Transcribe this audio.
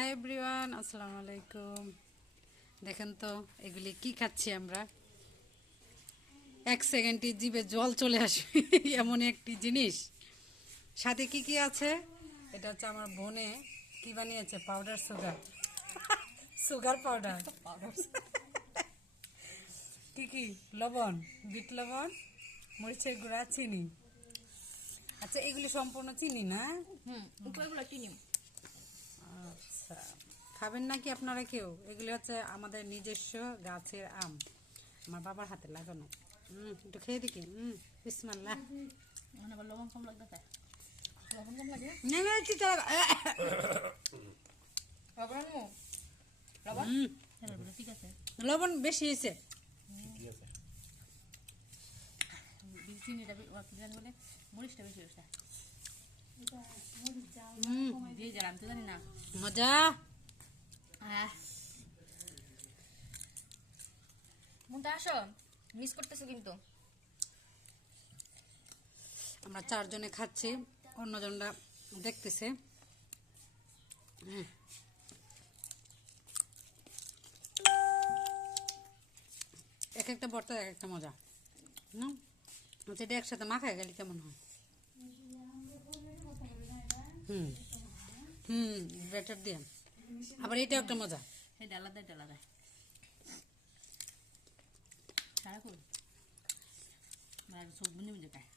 Hi everyone, আসসালামু আলাইকুম। দেখেন তো এগুলি কি খাচ্ছি আমরা। এক সেকেন্ডে জিভে জল চলে আসবে এমন একটি জিনিস। সাথে কি কি আছে? এটা হচ্ছে আমার বোনে কি বানিয়েছে, পাউডার সুগার, সুগার পাউডার। কি কি লবণ, বিট লবণ, মরিচের গুঁড়া, চিনি। আচ্ছা, এগুলি সম্পূর্ণ চিনি না? উপরগুলো চিনি। আচ্ছা, খাবেন নাকি আপনারা কেউ? এগুলি হচ্ছে আমাদের নিজস্ব গাছের আম, আমার বাবার হাতে লাগানো। একটু খেয়ে দেখি। বিসমিল্লাহ। মানে আবার লবণ কম লাগবে। লবণ কম লাগে। না না, লবণ লবণ ঠিক আছে। লবণ বেশি হয়েছে। চিনিটা বলে মরিচটা বেশি হয়েছে। দিয়ে যারা আমি তো জানি না। মজা। মুন্তা আসো, মিস করতেছো কিন্তু। আমরা চারজনে খাচ্ছি, অন্যজনরা দেখতেছে। এক একটা ভর্তা এক একটা মজা। যেটা একসাথে মাখায় গেলে কেমন হয়। ব্যাটার দিয়ে আবার এটা একটা মজা। এটা আলাদা, এটা আলাদা। সারাক্ষণ চোখ বুঝে বুঝে খায়।